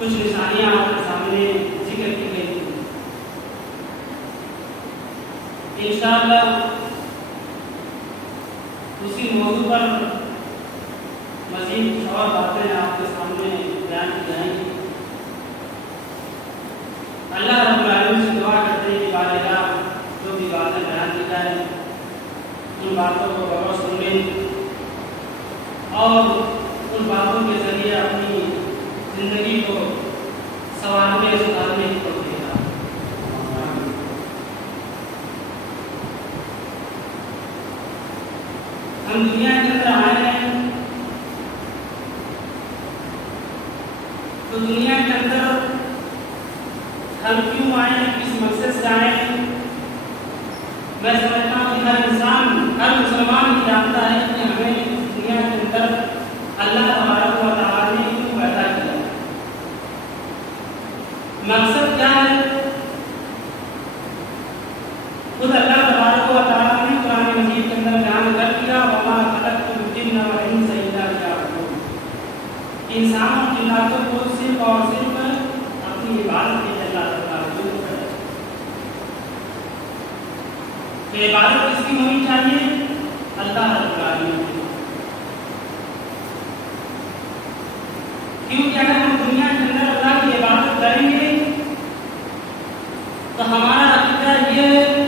کچھ نشانیاں آپ کے سامنے ذکر کی گئی تھی. انشاءاللہ اسی موضوع پر مزید کچھ اور باتیں آپ کے سامنے بیان کی جائیں گی. اللہ رب العالمین سے دعا کرتے ہیں کہ بارگاہ جو بھی باتیں بیان کی جائیں ان باتوں کو غور سن لیں اور ان باتوں کے ذریعے اپنی زندگی کو سنوارنے سدھارنے کی توفیق عطا. ہم دنیا کے اندر آئے ہیں تو دنیا کے اندر ہم کیوں آئے ہیں, کس مقصد سے آئے ہیں. میں سمجھتا ہوں کہ ہر انسان, ہر مسلمان بھی جانتا ہے کہ ہمیں دنیا کے اندر اللہ تبارک و تعالی نے کیوں پیدا کیا, مقصد کیا ہے. خود اللہ تبارک و تعالی نے قرآن مجید کے اندر بیان کر دیا, وما خلقت الجن والانس الا ليعبدون, انسان اور جناتوں کو صرف اور صرف اپنی عبادت کے لیے اللہ تعالی نے پیدا کیا. عبادت کس کی ہونی چاہیے؟ اللہ رب العالمین کی. کیونکہ اگر ہم دنیا کے اندر اللہ کی عبادت کریں گے تو ہمارا عقیدہ یہ ہے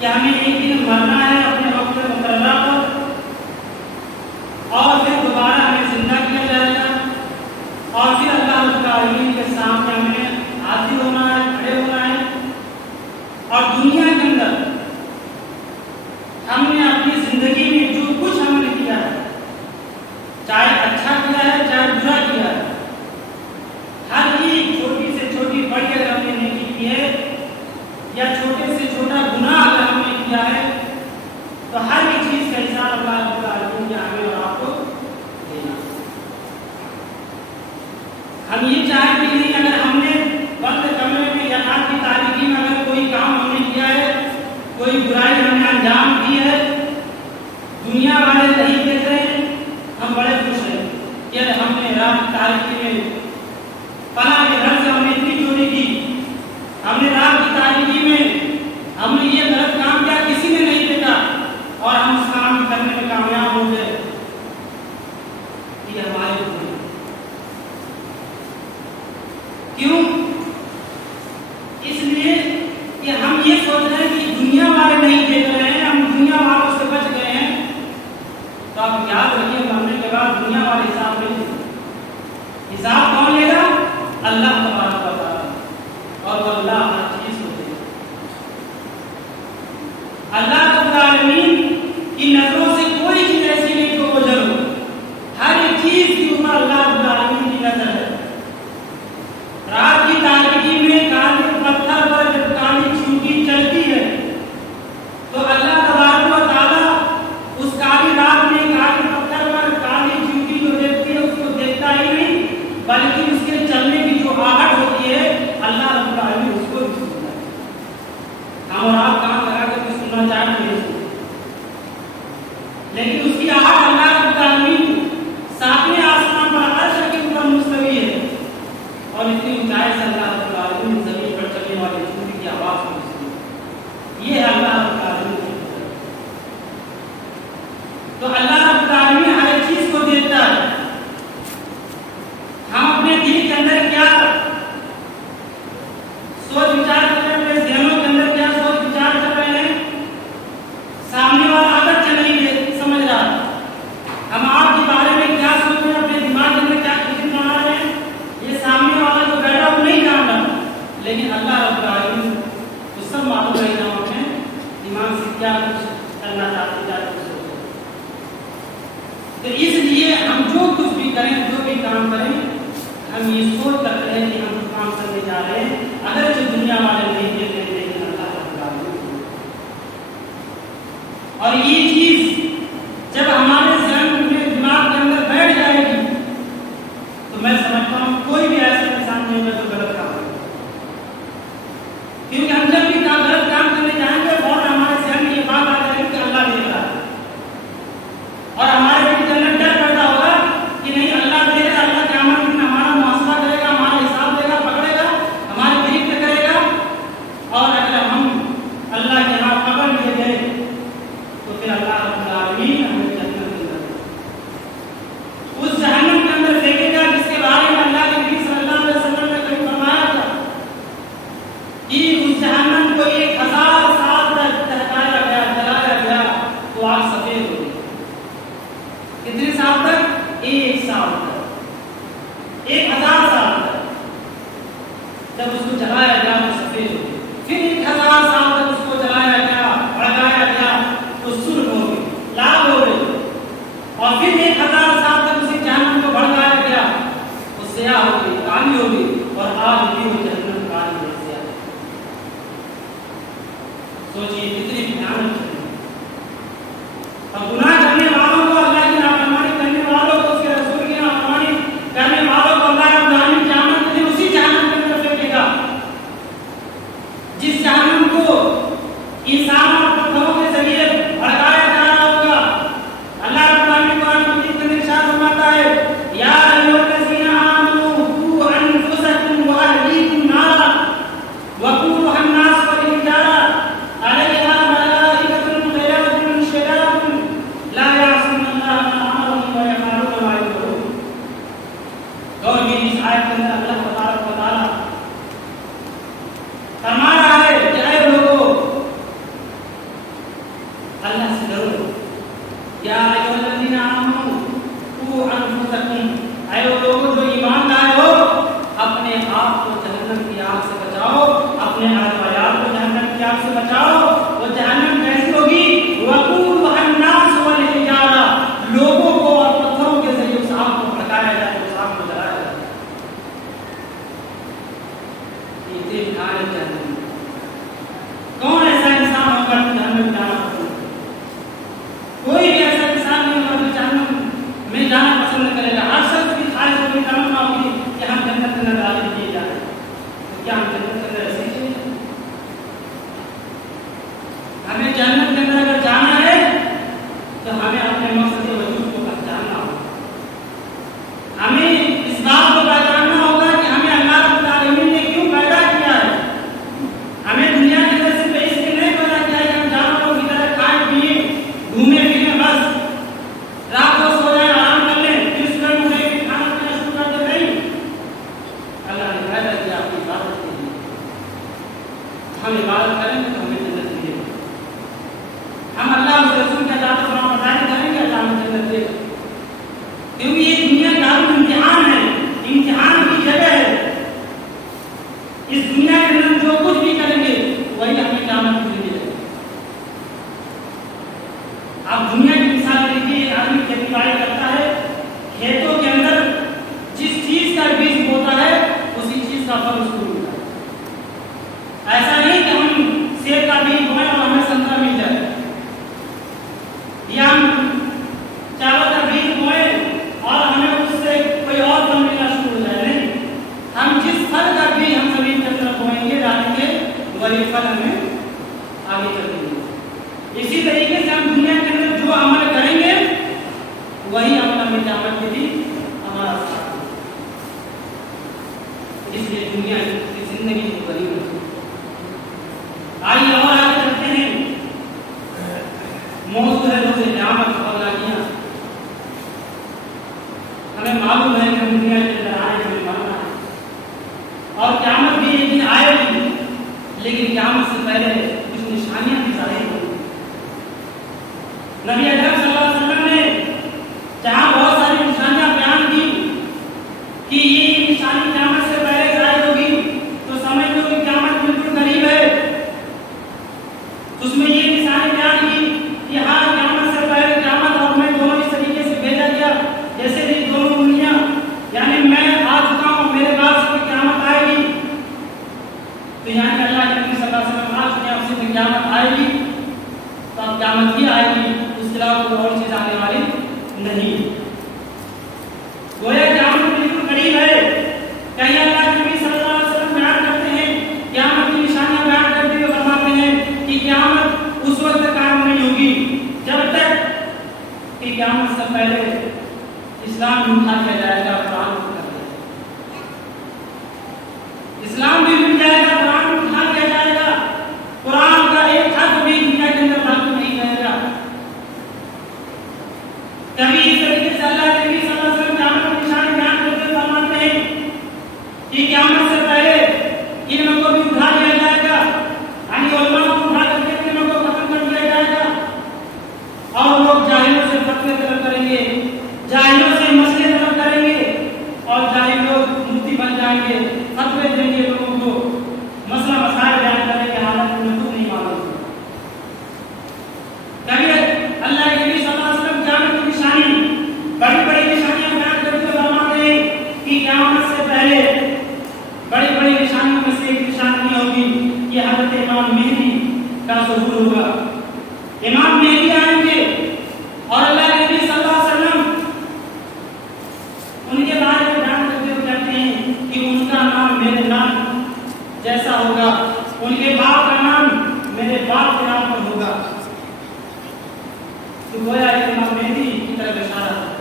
کہ ہمیں ایک دن مرنا ہے اپنے وقت مقررہ پر, اور پھر دوبارہ ہمیں زندہ کیا جائے گا, اور پھر اللہ رب العالمین کے سامنے ہمیں حاضر ہونا ہے, کھڑے ہونا ہے. اور دنیا کے اندر ہم نے اپنی زندگی میں جو کچھ ہم نے کیا ہے, چاہے اچھا کیا ہے چاہے برا کیا ہے, ہر ایک چھوٹی سے چھوٹی بڑی اگر ہم نے نیکی کی ہے یا چھوٹے سے چھوٹا گناہ اگر ہم نے کیا ہے تو ہر ایک چیز کا حساب اللہ رب العالمین نے ہمیں اور آپ کو دینا. ہم یہ چاہیں کہ نہیں اگر ہم نے وقت کمرے میں یا آپ کی کیوں؟ اس لیے کہ ہم یہ سوچ رہے ہیں کہ دنیا والے نہیں دیکھ رہے ہیں، ہم دنیا والوں سے بچ گئے ہیں. تو آپ یاد رکھیے مرنے کے بعد دنیا والے حساب نہیں دیں گے. حساب کون لے گا؟ اللہ تبارک و تعالیٰ. اور وہ اللہ ہر چیز کو دے گا. اللہ رب العالمین کی نظروں سے کوئی چیز ایسی نہیں جو اوجھل ہو. ہر ایک چیز کے اوپر اللہ رب العالمین کی نظر ہے. رات کی تاریکی میں کالے پتھر پر جب کالی چیونٹی چلتی ہے تو اللہ تبارک و تعالیٰ اس کالی رات میں کالے پتھر پر کالی چیونٹی جو دیکھتی ہے اس کو دیکھتا ہی نہیں، بلکہ اس کے چلنے کی جو آہٹ ہوتی ہے اللہ رب العالمین اس کو بھی سنتا ہے. ہم اور آپ کام لگا کر کے سننا چاہیں نہیں سنتے، لیکن اس کی آہٹ اللہ رب العالمین ساتویں آسمان پر عرش کے اوپر مستوی ہے اور اتنی اونچائی سے اللہ رب العالمین زمین پر چلنے والے چیونٹی کی آواز کو سنتا ہے. یہ ہے اللہ رب العالمین کی قدرت. تو اللہ رب العالمین ہر ایک چیز کو دیکھتا ہے. ہم اپنے دل کے اندر کیا سوچ وچار کر رہے ہیں، اپنے ذہنوں کے اندر کیا سوچ وچار کر رہے ہیں، سامنے والا اگر نہیں سمجھ رہا. ہم آپ کے بارے میں کیا سوچ رہے ہیں، اپنے دماغ کے اندر کیا فکر بنا رہے ہیں، یہ سامنے والا جو بیٹھا وہ نہیں جان رہا. لیکن اللہ رب العالمین کو سب معلوم ہے کہ ہم اپنے دماغ سے کیا کچھ کرنا چاہتے ہیں، کیا کچھ سوچ رہے ہیں. تو اس لیے ہم جو کچھ بھی کریں، جو بھی کام کریں، ہم یہ سوچ کر کریں کہ ہم کام کرنے جا رہے ہیں اگر جو دنیا والے نہیں دیتے ہیں لیکن اللہ رب العالمین. اور یہ چیز جب ہمارے ذہن میں دماغ کے اندر بیٹھ جائے گی تو میں سمجھتا ہوں کوئی بھی ایسا انسان نہیں ہے جو غلط کام کرے. کیونکہ ہم جب بھی غلط کام کرنے جائیں گے فوراً ہمارے ذہن میں یہ بات آ جائے گی کہ اللہ دیکھ رہا ہے، اور ہمارے دل کے اندر ڈر پیدا ہوگا کہ نہیں اللہ دیکھ رہا ہے، اللہ قیامت کے دن ہمارا محاسبہ کرے گا، ہمارا حساب دے گا، پکڑے گا، ہماری گرفت کرے گا. اور اگر ہم اللہ کے ہاں خبر لے گئے تو پھر اللہ رب العالمین ہمیں جہنم دے گا. اس جہنم کے اندر پھینکے گا جس کے بارے میں اللہ کے نبی صلی اللہ علیہ وسلم نے کبھی فرمایا تھا کہ اس جہنم کو 1000 سال تک دہکایا گیا، جلایا گیا تو آگ سفید ہو گئی. کتنے سال تک؟ 1 سال تک، 1000 سال تک. جب اس کو جلایا گیا تو سفید ہو گئی. پھر 1000 سال تک اس کو جلایا گیا، بھڑکایا گیا تو سرخ ہو گئی، لال ہو گئی. اور پھر 1000 سال تک اسی جہنم کو بھڑکایا گیا، وہ سیاہ ہو گئی، کالی ہو گئی. اور آج بھی وہ جہنم کالی ہے، سیاہ. سوچیے کتنی بھیانک ہے. اور گناہ کرنے والوں کو، اللہ کی نافرمانی کرنے والوں کو، اس کے رسول کی نافرمانی کرنے والوں کو اللہ رب العالمین قیامت کے دن اسی جہنم کے اندر پھینکے گا جس جہنم کو انسان اور پتھروں کے ذریعے بھڑکایا جا رہا ہوگا. اللہ رب العالمین قرآن مجید میں ارشاد فرماتا ہے یا ایھا الذین آمنوا قوا انفسکم واہلیکم نارا وقودها الناس والحجارہ علیہا ملائکۃ غلاظ شداد لا یعصون اللہ ما امرهم ویفعلون ما یؤمرون. اور یہ اس آیت کے اندر اللہ تبارک و تعالیٰ فرما رہا ہے کہ اے لوگوں اللہ سے ڈرو. یا ایھا الذین آمنوا قوا انفسکم، اے لوگوں جو ایمان لائے ہو اپنے آپ کو جہنم کی آگ سے بچاؤ، اپنے اہل و عیال کو جہنم کی آگ سے بچاؤ. وہ جہنم کیسی ہوگی؟ وقودها الناس والحجارہ، لوگوں کو اور پتھروں کے ذریعے اس آگ کو بھڑکایا جائے، اس آگ کو جلایا جائے. یہ دیکھ آئے جہنم. کون ایسا انسان ہوگا جو جہنم جانا پسند کرے؟ کوئی بھی ایسا انسان نہیں ہوگا جو جہنم میں جانا پسند کرے گا. ہر شخص کی خواہش ہوگی، تمنا ہوگی کہ ہم جنت کے اندر داخل کیے جائیں. تو کیا ہم جنت کے اندر ایسے ہی چلے جائیں؟ ہمیں جنت کے اندر اگر جانا ہے تو ہمیں اپنے مقصد وجود کو پہچاننا ہوگا. ہمیں اس بات کو پہچاننا ہوگا کہ ہمیں اللہ رب العالمین نے کیوں پیدا کیا ہے. ہم عبادت کریں گے تو ہمیں جنت ملے گی. ہم اللہ اور رسول کے اطاعت و فرمانبرداری کریں گے اللہ ہمیں جنت دے گا. کیونکہ یہ دنیا دار امتحان ہے, امتحان کی جگہ ہے. اس دنیا کے اندر جو کچھ بھی کریں گے وہی ہمیں قیامت میں ملے گا. آپ دنیا کی مثال دیکھیے, ایک آدمی کھیتی باڑی کرتا ہے, کھیتوں کے اندر جس چیز کا بیج ہوتا ہے اسی چیز کا پھل اس کو ملتا ہے. ایسا نہیں کہ ہم سیب کا بیج بوئیں اور ہمیں سنترا مل جائے, یا ہم چاول کا بیج بوئیں اور ہمیں اس سے کوئی اور پھل ملنا شروع ہو جائے. نہیں, ہم جس پھل کا بیج ہم زمین کے اندر بوئیں گے ڈالیں گے وہی پھل ہمیں آگے چلیں گے. اسی طریقے سے ہم دنیا کے اندر جو عمل کریں گے وہی عمل ہمیں قیامت کے دن ہمارا ساتھ دے. اس لیے دنیا کی زندگی کو غریب ہے. آئیے اور آگے چلتے ہیں. موضوع ہے روز قیامت اور لاگیاں. ہمیں معلوم ہے کہ ہم دنیا کے اندر آئے ہمیں مرنا ہے اور قیامت بھی ایک دن آئے گی, لیکن قیامت سے پہلے کچھ نشانیاں بھی ظاہر ہوں گی. نبی اکرم صلی اللہ علیہ وسلم نے جہاں بہت ساری نشانیاں بیان کی کہ یہ نشانی قیامت سے پہلے ظاہر ہوگی تو سمجھ لو کہ قیامت بالکل قریب ہے. اس میں یہ نشانی بیان کی کہ ہاں قیامت سے پہلے قیامت اور میں دونوں اس طریقے سے بھیجا گیا جیسے کہ دونوں انگلیاں, یعنی میں آ چکا ہوں میرے بعد سے قیامت آئے گی. تو یعنی اللہ کے نبی صلی اللہ علیہ وسلم آ چکے ہیں, اس سے قیامت آئے گی تو اب قیامت ہی آئے گی, اس کے علاوہ کوئی اور چیز آنے والی نہیں. گویا قیامت بالکل قریب ہے. کہیں اللہ کے نبی صلی اللہ علیہ وسلم بیان کرتے ہیں, قیامت کی نشانیاں بیان کرتے ہوئے فرماتے ہیں کہ قیامت اس وقت قائم نہیں ہوگی جب تک کہ قیامت سے پہلے اسلام بھی اٹھا دیا جائے گا, قرآن کو کر دیا جائے گا. اسلام بھی مل جائے گا, قرآن کو اٹھا دیا جائے گا. قرآن کا ایک حرف بھی دنیا کے اندر باقی نہیں رہے گا. کبھی اس طریقے سے اللہ کے نبی صلی اللہ علیہ وسلم قیامت کی نشانی بیان کرتے ہوئے فرماتے ہیں کہ قیامت سے پہلے علم کو بھی اٹھا دیا جائے گا, یعنی علماء کو اٹھا کر کے علم کو ختم کر دیا جائے گا اور لوگ جاہلوں سے فتوے طلب کریں گے, جاہلوں سے مسئلے طلب کریں گے اور جاہل لوگ مفتی بن جائیں گے, فتوے دیں گے لوگوں کو, مسئلہ مسائل بیان کرنے کے حالت میں تو نہیں معلوم. کبھی اللہ کے نبی صلی اللہ علیہ وسلم قیامت کی نشانی بڑی بڑی نشانیاں بیان کرتے ہوئے فرماتے ہیں کہ قیامت سے پہلے بڑی بڑی نشانیوں میں سے ایک نشانی ہوگی کہ حضرت امام مہدی کا ظہور ہوگا. امام مہدی آئیں گے اور اللہ کے نبی صلی اللہ علیہ وسلم ان کے بارے میں بیان کرتے ہوئے کہتے ہیں کہ ان کا نام میرے نام جیسا ہوگا, ان کے باپ کا نام میرے باپ کے نام پر ہوگا. تو گویا امام مہدی کی طرف اشارہ ہے.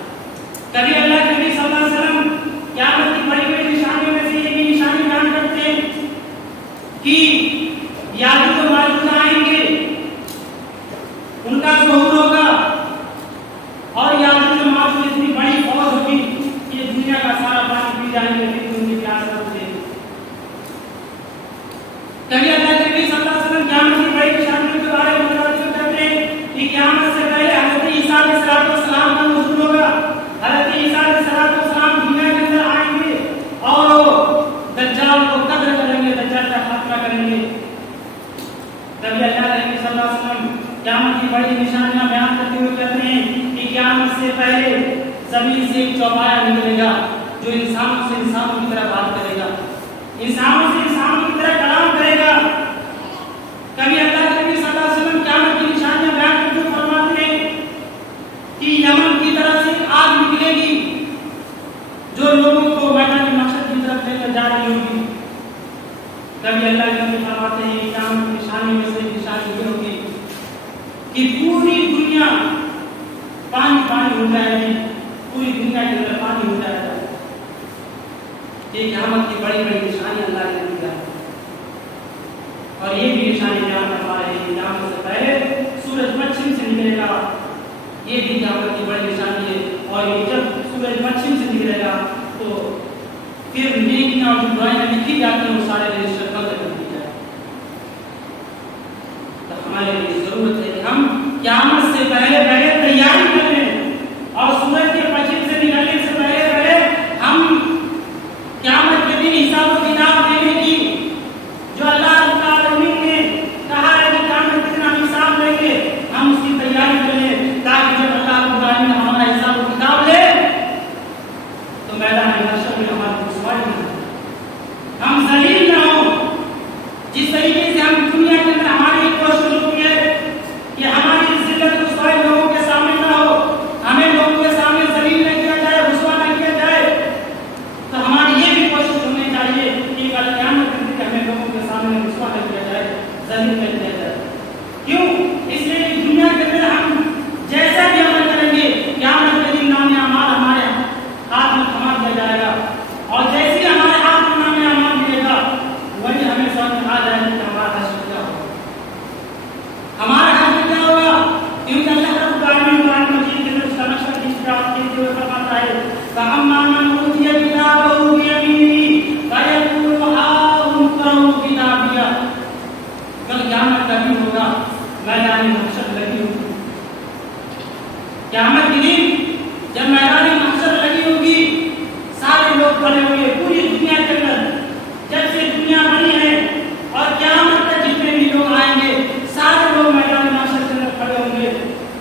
کبھی اللہ کے نبی صلی اللہ علیہ وسلم قیامت کی بڑی بڑی نشانیوں میں سے ایک نشانی بیان کرتے ہیں کہ یاجوج و ماجوج آئیں گے, ان کا ظہور ہوگا اور یاجوج و ماجوج اتنی بڑی فوج ہوگی کہ دنیا کا سارا پانی پی جائیں گے لیکن ان کی پیاس نہ بجھے گی. کبھی اللہ کے نبی صلی اللہ علیہ وسلم قیامت کی بڑی نشانیوں کے بارے میں متوجہ کرتے ہیں کہ قیامت سے پہلے حضرت عیسیٰ علیہ السلام کا نزول ہوگا. حضرت عیسیٰ علیہ السلام دنیا کے اندر آئیں گے اور وہ دجال کو قتل کریں گے, دجال کا خاتمہ کریں گے. کبھی اللہ کے نبی صلی اللہ علیہ وسلم قیامت کی بڑی نشانیاں بیان کرتے ہوئے کہتے ہیں کہ قیامت سے پہلے زمین سے ایک چوپایا نکلے گا جو انسانوں سے انسانوں کی طرح بات کرے گا, انسانوں سے انسانوں کی طرح کلام کرے گا. کبھی اللہ کے نبی صلی اللہ علیہ وسلم قیامت کی نشانیاں بیان کرتے ہوئے فرماتے ہیں کہ یمن کی طرف سے آگ نکلے گی جو لوگوں کو میدان مقصد کی طرف لے کر جا رہی ہوگی. کبھی اللہ کے نبی فرماتے ہیں کہ قیامت کی نشانی میں سے نشانی یہ ہوگی کہ پوری دنیا پانی پانی ہو جائے گی, پوری دنیا کے اندر پانی ہو جائے گا. یہ قیامت کی بڑی بڑی نشانی اللہ کے نبی کا, اور یہ بھی نشانی بیان فرما رہے ہیں قیامت سے پہلے سورج پچھم سے نکلے گا. یہ بھی قیامت کی بڑی نشانی ہے. اور یہ جب سورج پچھم سے نکلے گا تو پھر نیکیاں اور جو برائیاں لکھی جاتی ہیں وہ سارے رجسٹر بند کر دی جائے. ہمارے لیے ضرورت ہے کہ ہم قیامت سے پہلے تیاری کر لیں اور سورج کے پچھم سے نکلنے سے پہلے ہم قیامت کے دن حساب و کتاب دینے کی جو اللہ رب العالمین نے کہا ہے کہ قیامت کے دن ہم حساب لیں گے، ہم اس کی تیاری کر لیں تاکہ جب اللہ رب العالمین ہمارا حساب و کتاب لے تو میدان محشر میں ہمارا رسوائی نہ ہو، ہم ذلیل نہ ہو۔ جس طریقے سے ہم دنیا کے اندر ہماری کوشش ہوتی ہے کہ ہماری ذلت رسوائی لوگوں کے سامنے نہ ہو، ہمیں لوگوں کے سامنے ذلیل نہ کیا جائے، رسوا نہ کیا جائے، تو ہماری یہ بھی کوشش ہونی چاہیے کہ کل قیامت کے دن ہمیں لوگوں کے سامنے رسوا نہ کیا جائے، ذلیل نہ کیا جائے۔ کیوں؟ اس لیے کہ دنیا کے اندر ہم جیسا بھی عمل کریں گے قیامت کے دن نام اعمال ہمارے ہاتھ میں تھما دیا جائے گا، اور جیسے ہمارے ہاتھ میں نام اعمال ملے گا وہی ہمیں سمجھ آ جائے گا کہ ہمارا حشر کیا ہوگا، ہمارا حشر کیا ہوگا۔ کیونکہ اللہ رب العالمین قرآن مجید کے اندر اس کا نقشہ کھینچ رہا ہے، فرماتا ہے فَأَمَّا مَنْ أُوتِيَ كِتَابَهُ بِيَمِينِهِ فَيَقُولُ هَاؤُمُ اقْرَءُوا كِتَابِيَهْ۔ کل قیامت کا دن ہوگا، میدان محشر لگی ہوگی، قیامت کے دن جب میدان محشر لگی ہوگی سارے لوگ کھڑے ہوں گے پوری دنیا کے اندر، جب سے دنیا بنی ہے اور قیامت تک جتنے بھی لوگ آئیں گے سارے لوگ میدان محشر کے اندر کھڑے ہوں گے،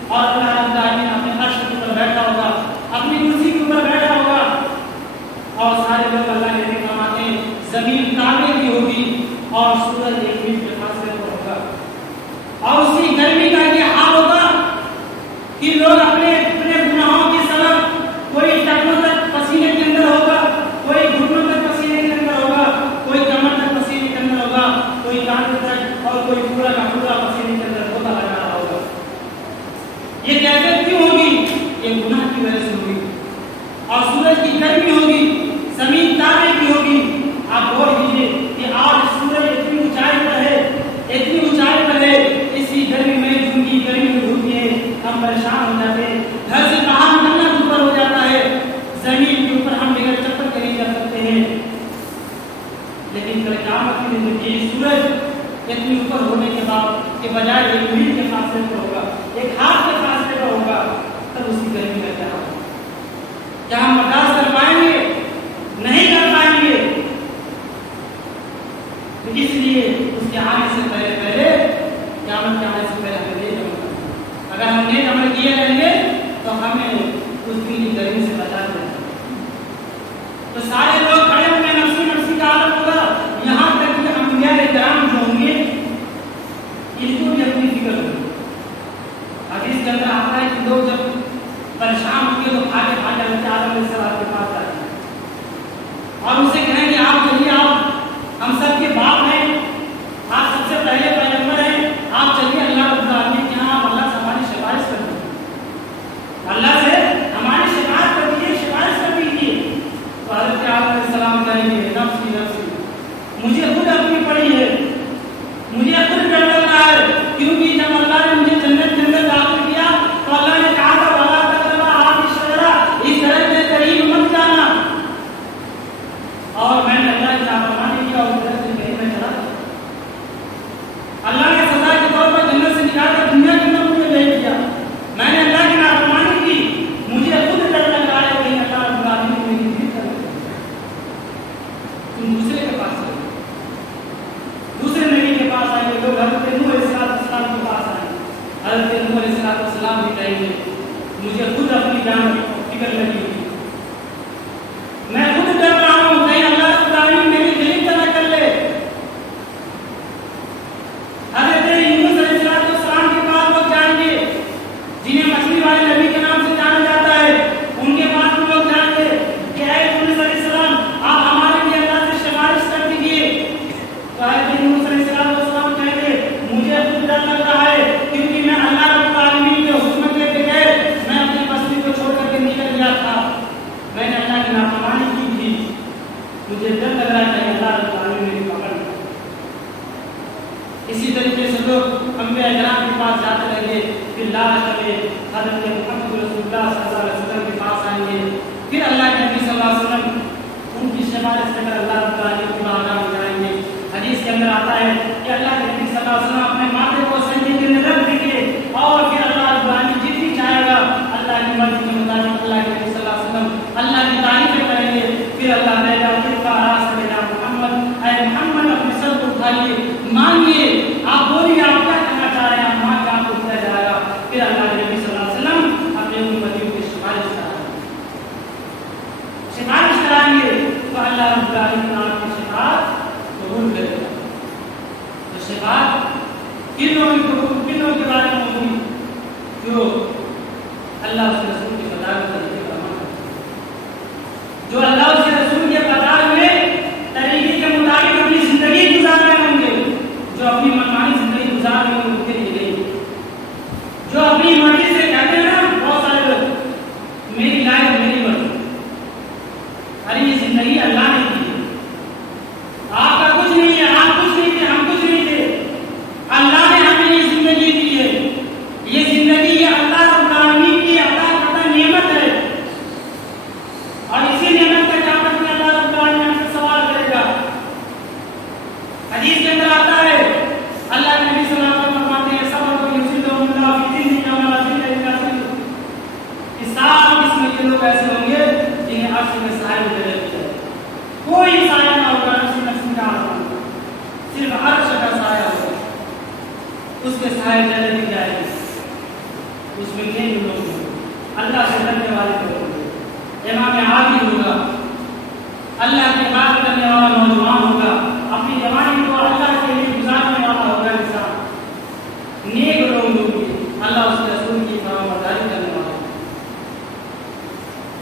اور اللہ رب العالمین اپنے عرش کے اوپر بیٹھا ہوگا، اپنی کرسی کے اوپر بیٹھا ہوگا، اور سارے لوگ اللہ کے نام آتے ہیں، زمین تابع کی ہوگی اور سورج ایک میل کے فاصلے پر ہوگا، اور اسی گرمی کا یہ حال ہوگا کہ لوگ اپنے گناہوں کے سبب کوئی ٹخنوں تک پسینے کے اندر ہوگا، کوئی گھٹنوں تک پسینے کے اندر ہوگا، کوئی کمر تک پسینے کے اندر ہوگا، کوئی کان تک، اور کوئی پورا کا پورا پسینے کے اندر ہوتا لگا رہا ہوگا۔ یہ کیفیت کیوں ہوگی؟ یہ گناہ کی وجہ سے ہوگی، اور سورج کی گرمی ہوگی، زمین تابع کی ہوگی۔ آپ غور کیجیے کہ آج سورج اتنی اونچائی پر ہے، اتنی اونچائی پر ہے، اسی گرمی میں جن کی گرمی ہوتی ہے ہم پریشان ہو جاتے ہیں، گھر سے باہر نکلنا اوپر ہو جاتا ہے، زمین کے اوپر ہم بغیر چپل کے نہیں جا سکتے ہیں، لیکن کل قیامت کے دن یہ سورج اتنی اوپر ہونے کے بعد کے بجائے ایک میل کے فاصلے پر ہوگا، ایک ہاتھ کے فاصلے پر ہوگا، تب اس کی گرمی کا کیا ہوگا؟ کیا ہم برداشت کر پائیں گے؟ نہیں کر پائیں گے۔ اس لیے اس کے آنے سے پہلے قیامت کے آنے سے پہلے ہمیں نیک عمل کرنا ہے۔ اگر ہم نیک عمل کیے رہیں گے تو ہمیں اس دن کی گرمی سے بچا دیں گے۔ تو سارے لوگ کھڑے ہوں گے، نفسی نفسی کا عالم ہوگا، یہاں تک کہ انبیاء کرام جو ہوں گے ان کو بھی اپنی فکر ہوگی۔ حدیث کے اندر آتا ہے کہ لوگ جب پریشان ہوں گے تو بھاگے حضرت آدم علیہ السلام کے پاس آئیں گے اور ان سے کہیں گے آپ چلیے، آپ ہم سب کے باپ ہیں، آپ سب سے پہلے پیغمبر ہیں، آپ چلیے اللہ رب العالمین کے یہاں، آپ اللہ سے ہماری سفارش کر دیجیے، اللہ سے ہماری شفاعت کر دیجیے، سفارش کر دیجیے۔ تو حضرت آدم علیہ السلام کہیں گے نفسی نفسی، مجھے خود اپنی پڑی ہے، مجھے خود ڈر لگ رہا ہے، کیونکہ جب اللہ نے مجھے جنت کے اندر داخل کیا تو اللہ نے کہا تھا وَلَا تَقْرَبَا هَٰذِهِ الشَّجَرَةَ، اس درخت کے قریب مت جانا، اور میں نے اللہ کی نافرمانی کیا اور درخت کے قریب میں چلا گیا۔ اللہ نے سزا کے طور پر جنت سے نکال کر دنیا کے اندر مجھے بھیج دیا، میں نے اللہ کی نافرمانی کی، مجھے خود ڈر لگ رہا ہے کہ اللہ رب العالمین میری ضد کر دے، تم دوسرے کے پاس چلو، دوسرے نبی کے پاس آئیں گے، لوگ حضرت نوح علیہ السلام کے پاس آئیں گے، حضرت نوح علیہ السلام بھی کہیں گے مجھے خود اپنی جان کی فکر لگی ہوئی، میں خود ڈر رہا ہوں کہیں اللہ رب العالمین میری دل نہ کر لے۔ حضرت یونس علیہ السلام کے پاس لوگ جائیں گے جنہیں مچھلی والے نبی کے نام سے جانا جاتا ہے، ان کے پاس لوگ جائیں گے کہ اے یونس علیہ السلام آپ ہمارے لیے اللہ سے سفارش کر دیجیے۔ تو حضرت یونس علیہ السلام کہیں گے مجھے خود ڈر لگ رہا ہے، کیونکہ میں اللہ رب العالمین کے حکم کے بغیر میں اپنی بستی کو چھوڑ کر کے نکل گیا تھا، میں نے اللہ کی نافرمانی کی تھی، مجھے ڈر لگ رہا ہے کہ اللہ رب العالمین میری پکڑ لے۔ اسی طریقے سے لوگ انبیاء کرام کے پاس جاتے رہیں گے، پھر لاش میں حضرت محمد رسول اللہ صلی اللہ علیہ وسلم کے پاس آئیں گے، پھر اللہ کے نبی صلی اللہ علیہ وسلم ان کی سفارش کر کر اللہ رب العالمین کی بارگاہ میں جائیں گے۔ حدیث کے اندر آتا ہے کہ اللہ کے نبی صلی اللہ علیہ وسلم اپنے ماتھے کو سجدے کے اٹھائیے, مانگیے, آپ بولیے آپ کیا کہنا چاہ رہے ہیں, آپ مانگ کے آپ کو دیا جائے گا. پھر اللہ کے نبی صلی اللہ علیہ وسلم اپنے امتیوں کی سفارش کرائیں گے تو اللہ رب العالمین آپ کی شفاعت قبول کرے گا. تو شفاعت کن لوگوں کے بارے میں ہوگی جو اللہ اس کے رسول کی بطاقت طریقے پر عمل کرتے ہیں, جو اللہ اس کے رسول کے بطاقت میں طریقے کے مطابق اپنی زندگی گزار رہے ہوں گے, جو اپنی منمانی زندگی گزار رہے ہوں گے ان کے لیے نہیں, جو اپنی مرضی سے کہتے ہیں نا بہت سارے لوگ میری لائف میری مرضی, ارے یہ زندگی اللہ نے دی ہے, آپ کا کچھ نہیں ہے, آپ کچھ نہیں تھے, ہم کچھ نہیں تھے, اللہ نے ہمیں یہ زندگی دی ہے. یہ زندگی یہ اللہ رب العالمین کی عطا کردہ نعمت ہے, اور اسی نعمت کا قیامت میں اللہ رب العالمین ہم سے سوال کرے گا. حدیث کے اندر آتا ہے اللہ کے نبی صلی اللہ علیہ وسلم فرماتے ہیں صبر کو یسلو اللہ فی دین کما ذل الکافر. حساب اس میں یہ لوگ ایسے ہوں گے جنہیں عرش میں سائے ملے ہوئے, کوئی سایہ نہ ہوگا, نفس کا ہوگا, صرف عرش کا سایہ ہوگا, اس کے سائے جلے دی جائے گی. اس میں کئی لوگ ہوں گے, اللہ سے ڈرنے والے لوگ ہوں گے, امام عادل ہوگا, اللہ کی بات کرنے والا نوجوان ہوگا, اپنی جوانی کو اللہ کے لیے گزارنے والا ہوگا انسان, نیک لوگ ہوں گے, اللہ اس کے رسول کی فرمانبرداری کرنے والا ہوگا.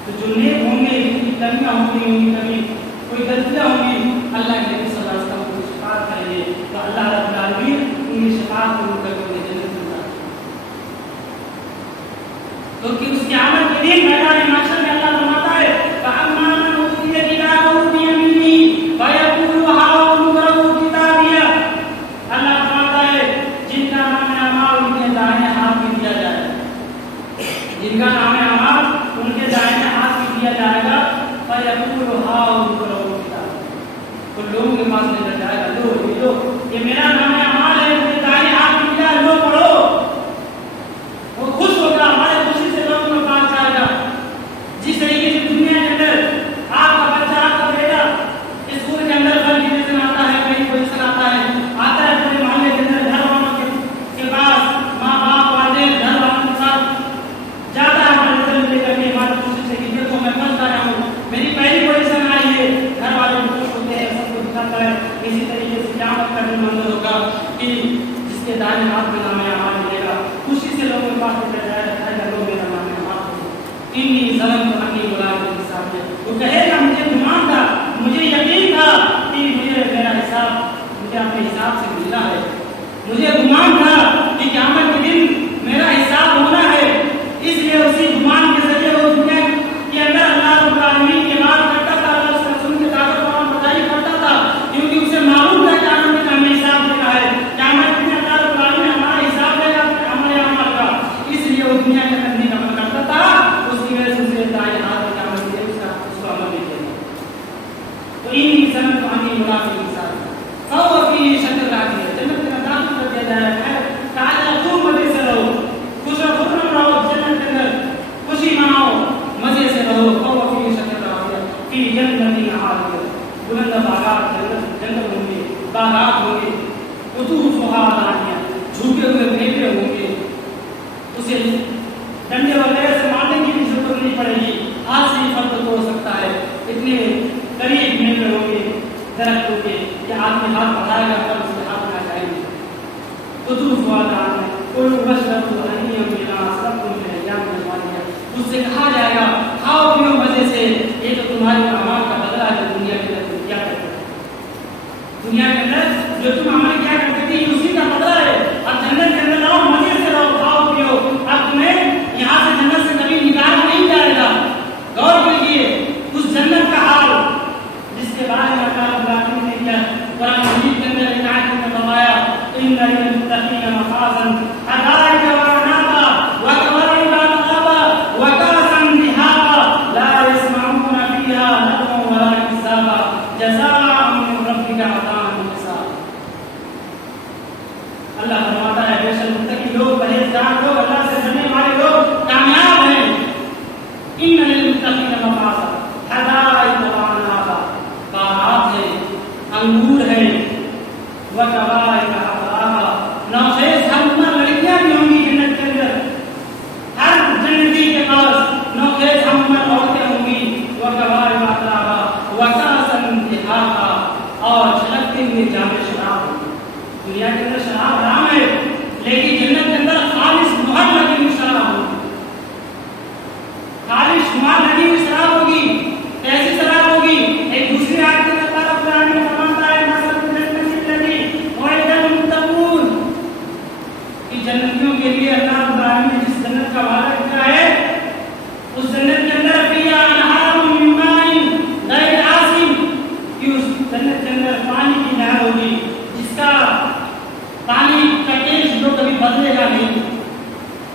تو جو نیک ہوں گے ان کی کمیاں ہوں گی, کمی کوئی غلطیاں ہوں گی, اللہ کے نبی صلی اللہ علیہ وسلم کو شفاعت کریں گے تو اللہ رب العالمین ان کی شفاعت قبول کر کے انہیں جنت میں داخل. تو کہ اس قیامت کے دن میدان محشر میں اللہ فرماتا ہے فَأَمَّا مَنْ أُوتِيَ كِتَابَهُ بِيَمِينِهِ فَيَقُولُ هَاؤُمُ اقْرَءُوا كِتَابِيَهْ. اللہ فرماتا ہے جن کا نام اعمال ان کے دائیں ہاتھ میں دیا جائے گا, جن کا نام اعمال ان کے دائیں ہاتھ میں دیا جائے گا, فَيَقُولُ هَاؤُمُ اقْرَءُوا كِتَابِيَهْ. تو لوگوں کے پاس لے جائے گا, لو یہ میرا نام اعمال ہے, ان کے دائیں ہاتھ میں دیا, لو پڑھو. وہ خوش ہوگا, ہمارے خوشی سے لوگوں میں پاس جائے گا. جس طریقے سے دنیا کے اندر آپ کا بچہ, آپ کا بیٹا اسکول کے اندر فرق ڈویژن آتا ہے, کہیں پوزیشن آتا ہے پورے محلے کے اندر, گھر والوں کے پاس, ماں باپ والدین گھر والوں کے ساتھ جاتا ہے اپنے رزلٹ لے کر کے ہماری خوشی سے کہ دیکھو میں پڑھ رہا ہوں, میری پہلی پوزیشن آئی ہے. گھر والے خوش ہوتے ہیں, سب کو دکھاتا ہے. اسی طریقے سے قیامت کا دن منظر ہوگا کہ جس کے دائیں ہاتھ میں نام اعمال ملے گا, خوشی سے لوگوں کے پاس لے جائے گا, لوگ میرا نام اعمال ہوگا. انی ظلمت انی ملاق الحساب. وہ کہے گا مجھے گمان تھا, مجھے یقین تھا کہ مجھے میرا حساب مجھے اپنے حساب سے ملنا ہے, مجھے گمان تھا کہ قیامت کے دن میرا حساب ہونا ہے. اس لیے اسی گمان کے ذریعے وہ دنیا کے اندر اللہ رب العالمین کی بات کرتا تھا, اللہ اس رسول کی طاقت فرمان برداری کرتا تھا, کیونکہ اسے معلوم تھا کہ قیامت میں ہمیں حساب دینا ہے, قیامت میں اللہ رب العالمین ہمارا حساب لے گا ہمارے اعمال کا. اس لیے وہ دنیا کے اندر نہیں عمل کرتا تھا, اس کی وجہ سے اسے دائیں ہاتھ میں قیامت دے اس کو عمل نہیں کیا. تو ان سنت کو ہمیں منافق انسان فهو فيه شکر راضی ہے, جنت میں داخل کر دیا جائے گا. تعالی خوب مزے سے رہو, خوش و خرم رہو, جنت کے اندر خوشی مناؤ, مزے سے رہو. فهو فيه شکر راضی ہے, فی جنت عالیہ, بلند باغات جنت ہوں گے, باغات ہوں گے, قطوفها دانیہ, جھوٹے ہوئے میوے ہوں گے. اسے ڈنڈے وغیرہ سے مارنے کی بھی ضرورت نہیں پڑے گی, ہاتھ سے ہی پھل کو توڑ سکتا ہے, اتنے قریب میوے ہوں گے درختوں کے کہ آدمی ہاتھ بڑھائے گا پر اس کے ہاتھ میں آ جائیں گے. قطوفها دانیہ, کوئی بشرت ہنیہ بلا سب کچھ ہے یا مزوانیہ. اس سے کہا جائے گا کھاؤ پیو مزے سے, یہ تو تمہارے اعمال کا بدلہ ہے جو دنیا کے اندر کیا کرتے ہیں. دنیا کے اندر جو تم عمل کیا کرتے تھے اسی کا بدلہ ہے. اور جنت کے اندر رہو, مزے سے رہو, کھاؤ پیو. اب تمہیں یہاں سے جنت سے کبھی نکالا نہیں جائے گا. غور کیجیے اس جنت کا حال جس کے بارے میں اللہ رب العالمین نے کیا قرآن مجید کے اندر ایک آیت میں فرمایا ان للمتقین مفازا حدائق وعنابا وكواعب اترابا وكأسا دهاقا لا يسمعون فيها لغوا ولا كذابا جزاء من ربك عطاء حسابا. وكواعب أترابا. نوخیز ہموار لڑکیاں بھی ہوں گی جنت کے اندر. ہر جنتی کے پاس نوخیز ہموار عورتیں ہوں گی. وكواعب أترابا وكأسا دهاقا. اور چھلکتے ہوئے جام شراب ہوگی. دنیا کے اندر شراب حرام ہے لیکن جنت کے اندر خالص مہر لگی ہوئی شراب ہوگی. خالص مہر لگی ہوئی شراب ہوگی. کیسی شراب ہوگی؟ ایک دوسری آیت میں اللہ رب العالمین فرماتا ہے مثل الجنۃ التي وعد المتقون کہ جنتیوں کے لیے اللہ رب العالمین نے جس جنت کا وعدہ کیا ہے اس جنت کے اندر فیہا انہار من ماء غیر آسن کہ اس جنت کے اندر پانی کی نہر ہوگی جس کا پانی کا ٹیسٹ جو کبھی بدلے گا نہیں.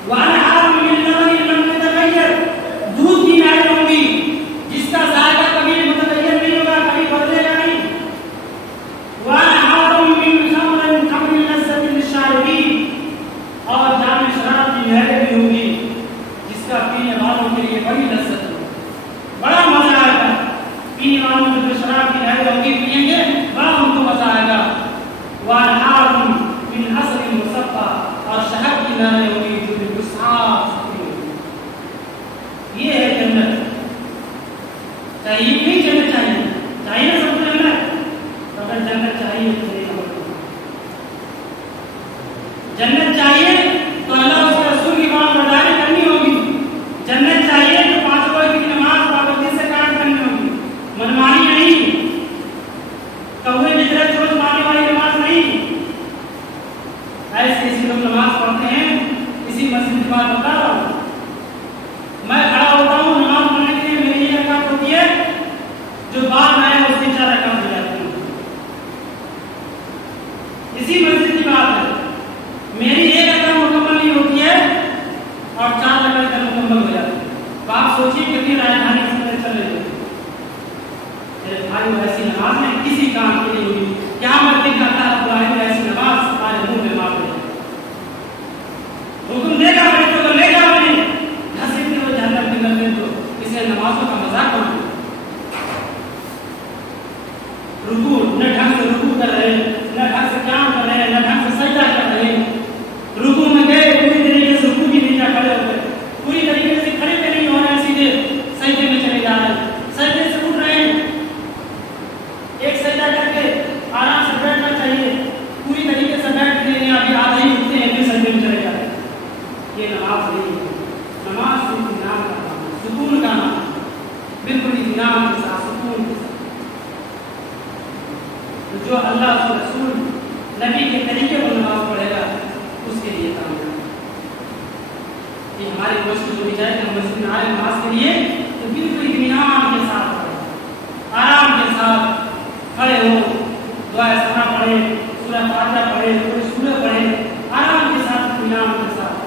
وانہار من لبن لم يتغیر. دودھ کی نہر ہوگی جس کا ذائقہ کبھی متغیر نہیں ہوگا کبھی بدلے گا نہیں. وانہار من خمر لذۃ للشاربین. اور جام شراب کی نہریں بھی ہوگی جس کا پینے والوں کے لیے بڑی لذت ہوگی, بڑا مزہ آئے گا. پینے والوں کو جو شراب کی نہریں ہوگی پیئیں گے بڑا ان کو مزہ آئے گا. وانہار من عسل مصفی. اور شہد کی نہریں ہوگی جو بالکل صاف ستھری ہوگی. یہ ہے جنت. چاہیے نہیں جنت چاہیے چاہیے نا سب کو جنت. تو اگر جنت چاہیے تو جنت چاہیے تو اللہ اس کے رسول کی بات برداری کرنی ہوگی. جنت چاہیے تو 5 وقت کی نماز پابندی سے قائم کرنی ہوگی. منمانی نہیں, کوے جتنے سوچ مارنے والی نماز نہیں. ایسے ایسی لوگ نماز پڑھتے ہیں. اسی مسجد کی بات بتا رہا ہوں. میں کھڑا ہوتا ہوں نماز پڑھنے کے لیے, میری یہ رکعت ہوتی ہے جو بعد میں ہے اس کی 4 رکعت ہو جاتی ہیں. اسی مسجد کی بات ہے. میری ایک رکعت مکمل نہیں ہوتی ہے اور 4 رکعت مکمل ہو جاتی ہے. تو آپ سوچیے کتنی راجدھانی اس میں چل رہی ہے. میرے بھائی ایسی نماز میں کسی کام کے لیے ہوئی کیا مرضی کرتا ہے ابراہیم ایسی نماز ہمارے منہ میں مار دے. حکم دے گا بچوں کو لے جاؤ نہیں گھسیٹتے ہوئے جہنم کے اندر تو اسے نمازوں کا مذاق کرو. رکوع نہ ڈھنگ سے رکوع کر رہے, نہ ڈھنگ سے قیام کر رہے, نہ ڈھنگ سے سجدہ کر رہے. رکوع میں گئے پوری طریقے سے رکوع بھی نہیں کھڑے ہو گئے, پوری طریقے سے کھڑے پہ نہیں ہو رہے, سیدھے سجدے میں چلے جا رہے ہیں. سجدے سے اٹھ رہے ہیں, ایک سجدہ کر کے آرام سے بیٹھنا چاہیے. پوری طریقے سے بیٹھ رہے ہیں, ابھی آدھے ہی اٹھتے ہیں پھر سجدے میں چلے جا رہے ہیں. یہ نماز نہیں ہے. نماز صرف اطمینان کا نام ہے, سکون کا نام ہے. بالکل اطمینان کے ساتھ, سکون کے ساتھ. جو اللہ کے رسول نبی کے طریقے پر نماز پڑھے گا اس کے لیے کام ہے. یہ ہماری کوشش ہونی چاہیے کہ ہم مسجد میں آئے نماز کے لیے تو بالکل اطمینان کے ساتھ پڑھیں, آرام کے ساتھ کھڑے ہو, دعائے سنا پڑھے, سورہ فاتحہ پڑھے, کوئی سورہ پڑھے, آرام کے ساتھ اطمینان کے ساتھ.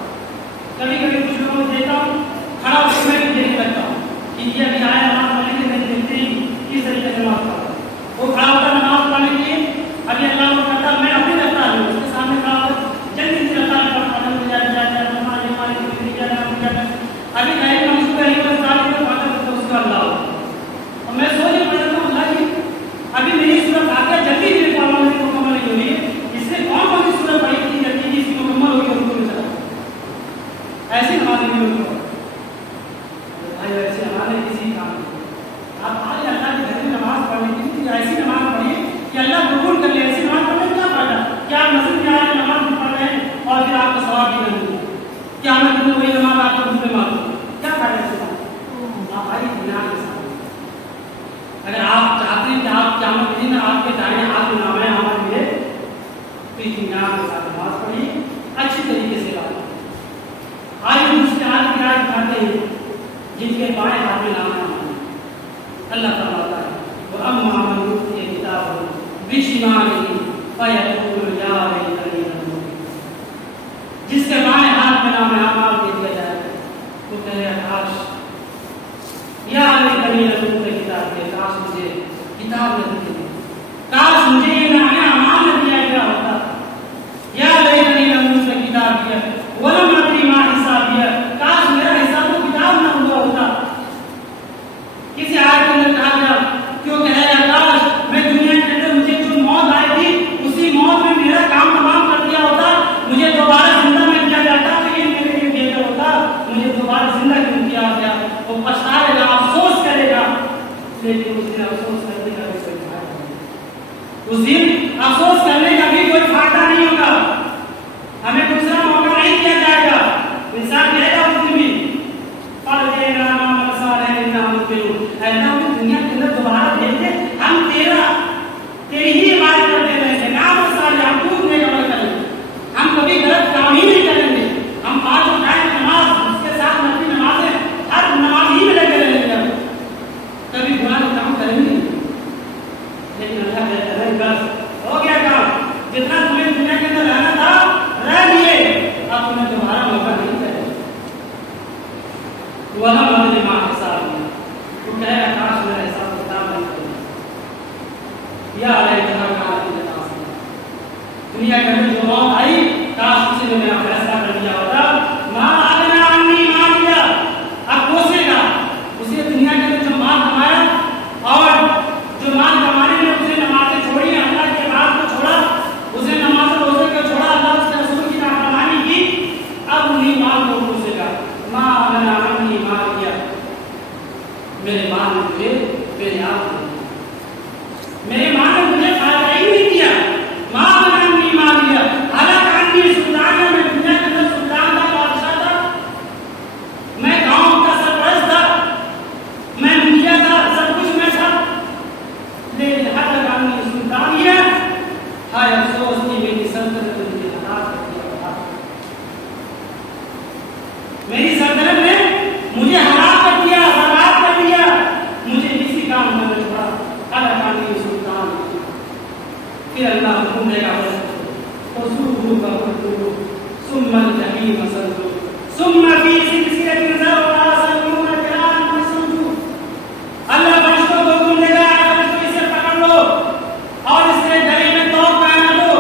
کبھی کبھی کچھ لوگوں کو دیکھتا ہوں کھڑا ہو کے میں بھی دیکھ لگتا ہوں کہ یہ ابھی آیا نماز پڑھنے کے نہیں دیکھتے ہی کس طریقے سے نماز پڑھتا. وہ کھڑا ہوتا نماز پڑھنے کے لیے ابھی اللہ کو کہتا میں اپنی رفتار ہوں, اس کے سامنے کھڑا ہو جلدی سے رفتار پڑھتا ہوں, ابھی نہیں ہم اس کو نہیں پڑھتا اس کا اللہ ہو. اور میں سوچ پڑھتا ہوں اللہ جی ابھی میری سورت آتا جلدی میرے پڑھنے کی مکمل نہیں ہوئی ہے, اس سے کون سی سورت پڑھی تھی جلدی جس کی مکمل ہوئی اس کو بھی چلا. ایسی نماز نہیں ہوئی بھائی, ایسے ہمارے کسی کام نہیں. آپ آئے اللہ کے گھر میں نماز پڑھنے کی لیے ایسی نماز پڑھیے کہ اللہ قبول کر لے. ایسی نماز پڑھنے کیا فائدہ؟ کیا آپ مسجد میں آئے نماز بھی پڑھ رہے ہیں اور پھر آپ کا ثواب بھی نہیں ملے, کیا میں تمہیں وہی نماز آپ کو دوسرے مانگوں, کیا فائدہ سے آپ آئی بنا کے ساتھ. اگر آپ چاہتے ہیں کہ آپ قیامت کے دن آپ کے دائیں ہاتھ میں نامے ہمارے ملے تو اطمینان کے ساتھ نماز پڑھیے, اچھی طریقے سے بات. آئے دوسرے آج کی آج کھاتے ہیں جن کے بائیں ہاتھ میں نامے ہمارے اللہ فرماتا ہے وَأَمَّا مَنْ أُوتِيَ كِتَابَهُ بِشِمَالِهِ فَيَقُولُ يَا لَيْتَنِي لَمْ أُوتَ. جس کے بائیں ہاتھ میں نام اعمال دے دیا جائے وہ کہے کاش یا لَيْتَنِي لَمْ أُوتَ کتاب دے, کاش مجھے کتاب نہ دی, کاش مجھے یہ نام اعمال نہ دیا گیا ہوتا. یا لَيْتَنِي لَمْ أُوتَ کتاب دیا وَلَمْ أَدْرِ مَا حِسَابِيَهْ, کاش میرا حساب و کتاب نہ ہوا ہوتا. کسی آیت کے اندر کہا گیا کیوں کہ ہے کاش میں دنیا کے اندر مجھے جو موت آئی تھی اسی موت میں ہو گیا کام، جتنا تمہیں دنیا کے اندر رہنا تھا رہ لیے، اب تمہیں تمہارا موقع نہیں کرے والا مدد ماں حساب میں تو کہے گا کاش میرا حساب کتاب نہیں کرے یا علیہ جہاں کہا دنیا کے اندر جو موت آئی کاش کسی نے میرا فیصلہ کر دیا ہوتا، ماں اغنا عنی مالیا، اب کوسے گا اسے دنیا کے اندر جو مال کمایا اور جو مال کمانے میں اسے نمازیں چھوڑی، اللہ کے بات کو چھوڑا، اسے نماز روزے کو چھوڑا، اللہ اس کے رسول کی نافرمانی کی، اب انہیں مال کو کوسے گا، ماں اغنا عنی مالیا، میرے مال نے مجھے میرے آپ نے میرے مال نے مجھے فائدہ ہی نہیں دیا، ماں اغنا عنی مالیا، حالانکہ عنی سلطان ہے، میں دنیا کے اندر سلطان تھا، بادشاہ تھا، میں گاؤں کا سرپرست تھا، میں مکھیا تھا، سب کچھ میں تھا، لیکن حالانکہ عنی سلطان ہی ہے، ہائے افسوس کی میری سلطنت نے مجھے ہلاک کر دیا، میری سلطنت نے مجھے ہلاک کر دیا، برباد کر دیا، مجھے کسی کام میں نہ چھوڑا، حالانکہ عنی سلطان، پھر اللہ حکم دے گا ثم الجحیم صلوا ثم فی سلسلۃ ذرعها سبعون ذراعا فاسلکوہ، اللہ فرشتوں کو حکم دے گا فرشتوں اسے پکڑ لو اور اس کے گلے میں توق پہنا دو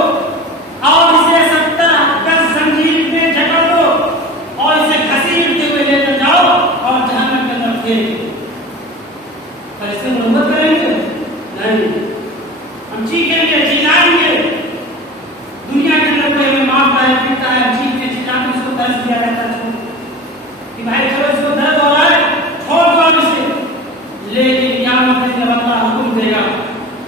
اور اسے 70 گز زنجیر میں جکڑ دو اور اسے گھسیٹتے ہوئے لے کر جاؤ اور جہنم کے اندر پھینک دو۔ فرشتے محبت کریں گے؟ نہیں، ہم چیخیں گے، چلائیں گے، دنیا کے اندر کوئی ہمیں معاف کرے پیتا ہے، چیخ کے چلانے اس کو درد دیا رہتا ہے کہ بھائی چلو اس کو درد ہو رہا ہے چھوڑ دو اسے، لیکن قیامت کے دن اللہ حکم دے گا،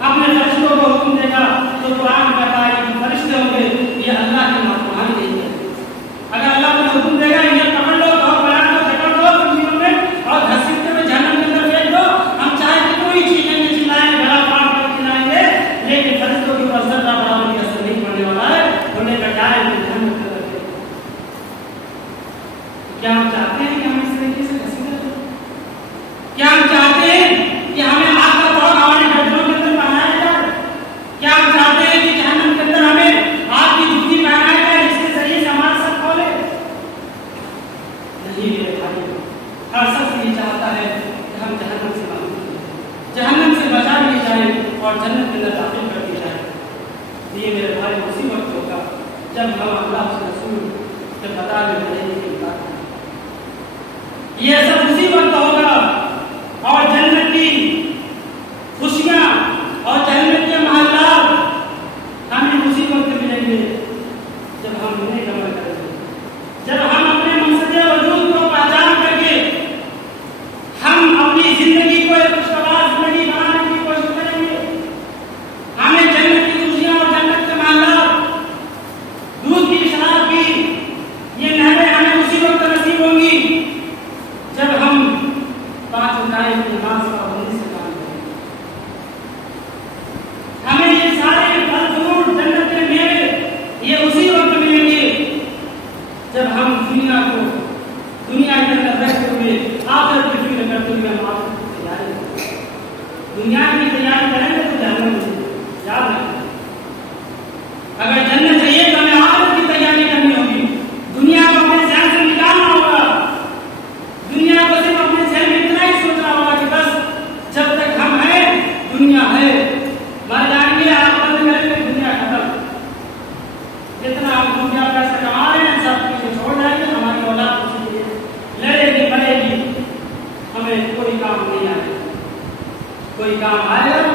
اپنے فرشتوں کو حکم دے گا، تو قرآن کہتا ہے کہ فرشتے ہوں گے یہ اللہ کی نافرمانی نہیں ہے، اگر اللہ کو حکم دے گا یہ پکڑ لو اور بیان کو جکڑ دو زمین میں اور گھسیٹتے ہوئے جہنم کے اندر پھینک دو، ہم چاہے کتنی ہی چیزیں گے، چلائیں گلا پاٹ کر چلائیں گے، لیکن فرشتوں کی پر ذرہ برابر کی اثر نہیں پڑنے والا ہے، ہونے کا کیا ہے جہنم کے اندر پھینک دو۔ کیا ہم چاہتے ہیں کہ ہم اس طریقے سے گھسیٹے جائیں؟ کیا ہم چاہتے ہیں کہ ہمیں آگ کا توق ہمارے گردنوں کے اندر پہنایا جائے؟ کیا ہم چاہتے ہیں کہ جہنم کے اندر ہمیں آگ کی جوتی پہنائی جائے جس کے ذریعے سے ہمارا سر کھولے؟ نہیں میرے بھائی، ہر شخص یہ چاہتا ہے کہ ہم جہنم سے محفوظ رہیں، جہنم سے بچا لیے جائیں اور جنت کے اندر داخل کر دی جائے۔ یہ میرے بھائی اسی وقت ہوگا جب ہم اللہ کے رسول کے بتا میں رہنے کی بات کریں، یہ سب اسی وقت ہوگا، اور جنت کی خوشیاں اور جنت کے محلات ہمیں اسی وقت ملیں گے جب ہم انہیں عمل کریں گے، جب ہم اپنے مقصد وجود کو پہچان کر کے ہم اپنی زندگی کو ایک خوشگوار زندگی بنانے کی کوشش کریں گے، ہمیں جنت کی خوشیاں اور جنت کے محلات، دودھ کی شراب کی یہ نہریں ہمیں اسی وقت نصیب ہوں گی جب ہم 5 ٹائم کی نماز پابندی سے کام کریں گے، ہمیں یہ سارے پھل فروٹ جنت کے میوے یہ اسی وقت ملیں گے جب ہم دنیا کے اندر رہتے ہوئے آخرت کی فکر کرتے ہوئے ہم آخرت کی تیاری کریں، دنیا کی تیاری کریں گے تو جہنم میں یاد رکھیں، اگر جنت چاہیے تو ہمیں آخرت کی تیاری کرنی ہوگی، دنیا کو اپنے ذہن سے نکالنا ہوگا، دنیا کو صرف اپنے ذہن میں اتنا ہی سوچنا ہوگا کہ بس جب تک ہم ہیں دنیا ہے، مر جائیں گے آپ بند کریں گے دنیا ختم، جتنا ہم دنیا پیسہ کما رہے ہیں سب پیچھے چھوڑ جائیں گے، ہماری اولاد اسی لیے لڑے گی مرے گی، ہمیں کوئی کام نہیں آئے گا، کوئی کام آئے گا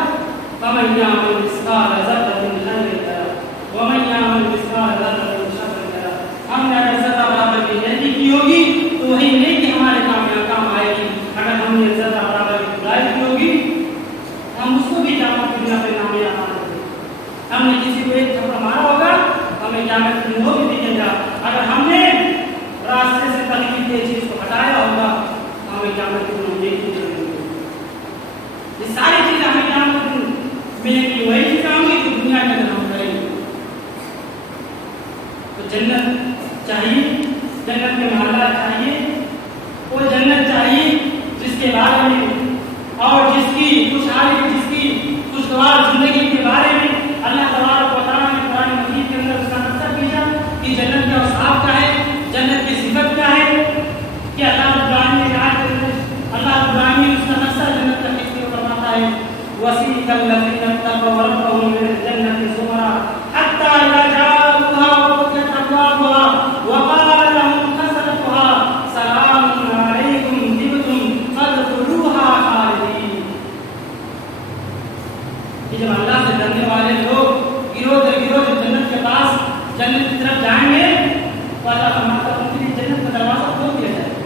فَمَن يَعْمَلْ مِثْقَالَ ذَرَّةٍ خَيْرًا يَرَهُ وَمَن يَعْمَلْ مِثْقَالَ ذَرَّةٍ شَرًّا يَرَهُ، ہم نے اگر ذرہ برابر کی نیکی کی ہوگی تو وہی نیکی ہمارے کام آئے گی، اگر ہم نے ذرہ برابر کی برائی کی ہوگی ہم اس کو بھی قیامت کے دن اپنے نامے آنا دیں گے، ہم نے کسی کو ایک تھپڑ مارا ہوگا ہمیں قیامت کے دن وہ بھی دکھے گا، اگر ہم نے راستے سے تکلیف دہ چیز کو ہٹایا ہوگا ہمیں قیامت کے دن نیکی ملیں گے، یہ ساری چیزیں ہمیں قیامت کے دن ملیں گی، وہی چیزیں ہوں گی جو دنیا کے اندر ہم کریں گے۔ تو جنت چاہیے، جنت کے محلات چاہیے، وہ جنت چاہیے جس کے بارے میں اور جس کی خوشحالی، جس کی خوشگوار زندگی کے بارے میں اللہ تعالیٰ الذين اتقوا ربهم من الجنة زمرا حتى إذا جاءوها وفتحت أبوابها وقال لهم خزنتها سلام عليكم طبتم فادخلوها خالدين. یہ جب اللہ سے ڈرنے والے لوگ گروہ در گروہ جنت کے پاس جنت کی طرف جائیں گے تو اللہ فرماتا ہے ان کے لیے جنت کا دروازہ کھول دیا جائے گا.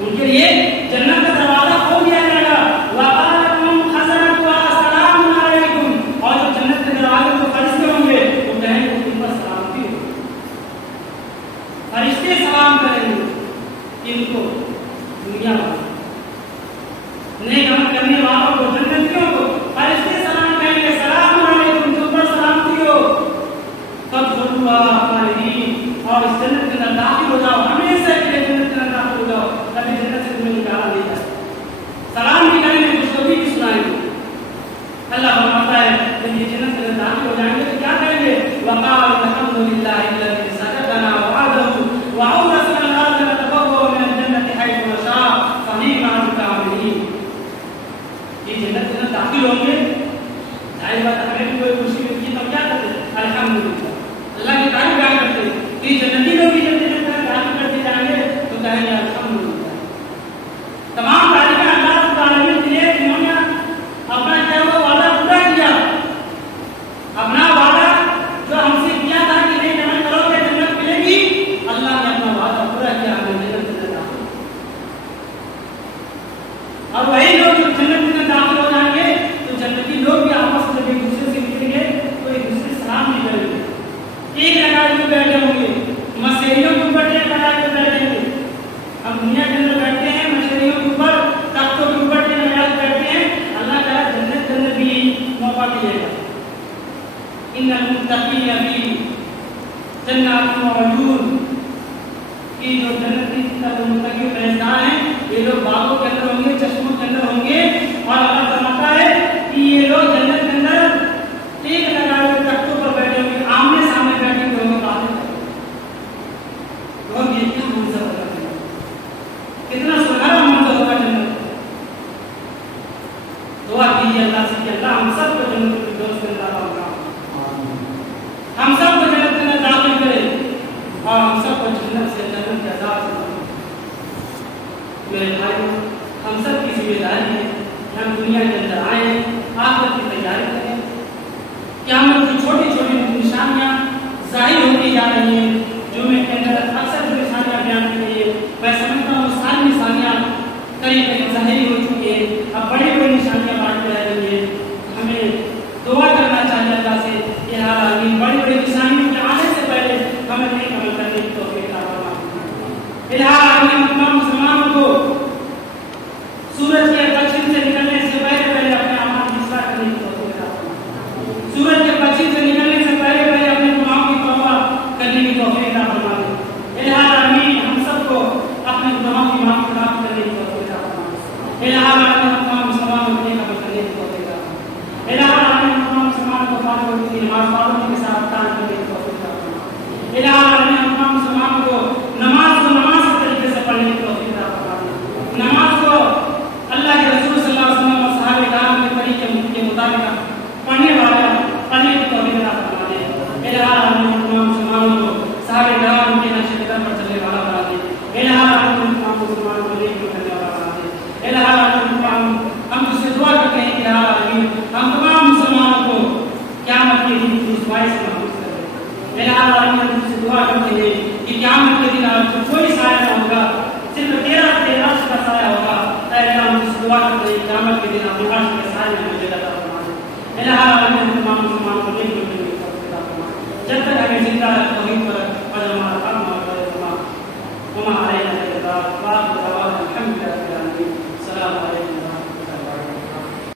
ان کے لیے جنت کا دروازہ کھول دیا جائے گا. وقال لهم خزنتها سلام علیکم. اور جو جنت کے دروازے کو فرشتے ہوں گے وہ کہیں گے تم پر سلامتی ہو. فرشتے سلام کریں گے ان کو دنیا میں نیک عمل کرنے والوں کو جنتیوں کو فرشتے سلام کہیں گے سلام علیکم تم پر سلامتی ہو. فادخلوها خالدین. اور اس جنت کے اندر داخل ہو جاؤ ہمیشہ کے لیے جنت کے اندر داخل ہو جاؤ کبھی جنت سے تمہیں نکالا نہیں جائے. سلام بھی کریں گے خوشخبری بھی سنائیں گے. اللہ فرماتا ہے جب یہ جنت کے اندر داخل ہو جائیں گے تو کیا کہیں گے وقال الحمد للہ الذی صدقنا وعده وأورثنا الأرض نتبوأ من الجنة حيث نشاء فنعم أجر العاملين. یہ جنت کے اندر داخل ہوں گے ظاہر بات ہمیں بھی کوئی خوشی ملتی تو کیا کرتے الحمدللہ اللہ کی تعریف بیان کرتے. یہ جنتی لوگ بھی جب جنت میں داخل کرتے جائیں گے تو کہیں گے الحمدللہ. تمام تعریفیں اللہ رب العالمین کے لیے جنہوں نے اپنا کیا ہوا وعدہ پورا کیا. اپنا وعدہ جو ہم سے کیا تھا کہ نہیں عمل کرو گے جنت ملے گی اللہ نے اپنا وعدہ پورا کیا ہمیں جنت میں داخل. اور وہی لوگ جو جنت میں داخل ہو جائیں گے تو جنتی لوگ بھی آپس میں ایک دوسرے سے ملیں گے تو ایک دوسرے سے سلام نہیں کریں گے. ایک لگا کے بیٹھے ہوں گے مسیحیوں کے اوپر ایک لگا کے بیٹھیں گے. ہم دنیا کے اندر بیٹھتے ہیں مسیحیوں کے اوپر تختوں کے اوپر ایک لگا کے بیٹھتے ہیں. اللہ تعالیٰ جنت کے اندر بھی موقع دے گا. ان المتقین فی جنات وعیون. کہ جو جنت کی متقی پرہیزگار ہیں یہ لوگ باغوں کے اندر ہوں گے چشموں کے اندر ہوں گے. اور اللہ فرماتا ہے کہ یہ لوگ جنت کے اندر ایک لگا کے تختوں پر بیٹھے ہوں گے آمنے سامنے بیٹھے ہوئے ہوں گے. لوگ یہ کیا منظر ہوگا کتنا سنہرا منظر ہوگا جنت. دعا کیجیے اللہ سے کہ اللہ ہم سب کو جنت کے دوست میں داخل کرے. ہم سب کو جنت کے اندر داخل کرے اور ہم سب کو جنت سے جنت کے عذاب سے بچائے. میرے بھائیو ہم سب کی ذمہ داری ہے کہ ہم دنیا کے اندر آئیں آخرت کی تیاری کریں. قیامت کی چھوٹی چھوٹی نشانیاں ظاہر ہوتی جا رہی ہیں. جمعے کے اندر اکثر جو نشانیاں بیان کی گئی ہے میں سمجھتا ہوں ساری نشانیاں قریب قریب ظاہر ہو چکی ہیں. اب بڑی بڑی نشانیاں بانٹی رہ رہی ہیں. ہمیں دعا کرنا چاہیے اللہ سے کہ ہر آدمی بڑی بڑی نشانیوں کے آنے سے پہلے ہمیں نہیں عمل کرنے کی توفیق عطا فرمائے. الہی ہم تمام مسلمانوں کو سورج کے پچھم سے نکلنے سے پہلے اپنے اعمال کی اصلاح کرنے کی توفیق عطا فرمائے. سورج کے پچھم سے نکلنے سے پہلے اپنے گناہوں کی توبہ کرنے کی توفیق عطا فرمائے. الہی ہم سب کو اپنے گناہوں کی معافی کرنے کی توفیق عطا فرمائے. الہی ہم تمام مسلمانوں کو نیک عمل کرنے کی توفیق عطا فرمائے. الہی ہم تمام مسلمانوں کو فاطر کی نماز پابندی کے ساتھ قائم کرنے کی توفیق عطا فرمائے. الہی ہم تمام مسلمانوں کو نماز کے طریقے سے پڑھنے کی توفیق عطا فرمائے. نماز کو اللہ کے رسول صلی اللہ علیہ وسلم اور صحابہ کرام کے طریقے کے مطابق پڑھنے کی توفیق عطا فرمائے. الہی ہم تمام مسلمانوں کو صحابہ کرام کے نقش قدم پر چلنے والا بنا دے. الہی ہم تمام مسلمانوں کو نیک کرنے والا بنا دے. الہی ہم تجھ سے دعا کرتے ہیں کہ ہم تمام مسلمانوں کو قیامت کے دن رسوائی سے محفوظ کر دے. الہی ہم تجھ سے دعا کرتے ہیں کہ قیامت کے دن آپ کو کوئی سایہ نہ ہوگا صرف تیرا عرش کا سایہ ہوگا. اے اللہ ہم تجھ سے دعا کرتے ہیں قیامت کے دن اپنے عرش کے سایہ میں مجھے عطا فرما دے. الہی ہم تمام مسلمانوں کو نیک کرنے کی توفیق عطا فرما. جب تک ہمیں زندہ رکھو